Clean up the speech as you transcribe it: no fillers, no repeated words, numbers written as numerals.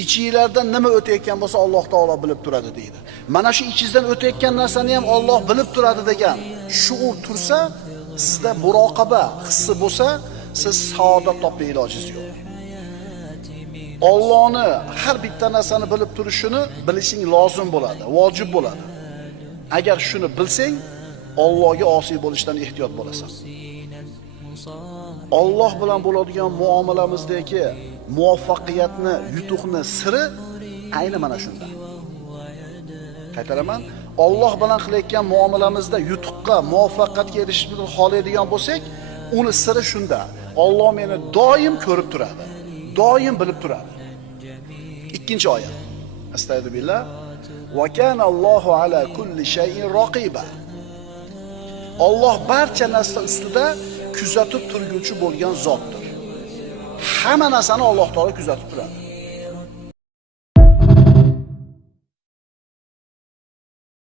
ichingizlardan nima o'tayotgan bo'lsa Alloh taolo bilib turadi deydi. Mana shu ichingizdan o'tayotgan narsani ham Alloh bilib turadi degan shuur tursa, sizda muroqaba hissi bo'lsa, siz saodat topishga ilojingiz yo'q. Allohni har bitta narsani bilib turishini bilishing lozim bo'ladi, vojib bo'ladi. Agar shuni bilsang, Allohga osiy bo'lishdan ehtiyot bo'lasan. Alloh bilan bo'ladigan muomalamizdagi muvaffaqiyatni, yutuqni siri ayni mana shunda. Qaytaraman, Alloh bilan qilayotgan muomalamizda yutuqqa, muvaffaqiyatga erishishni xohlaydigan bo'lsak, uni siri shunda. Alloh meni doim ko'rib turadi, doim bilib turadi. Ikkinchi oyat. Astagfirullah. Va kana Allohu ala kulli shay'in raqiba. Alloh barcha narsa ustida kuzatib turguvchi bo'lgan zotdir. Hamma narsani Alloh taolo kuzatib turadi.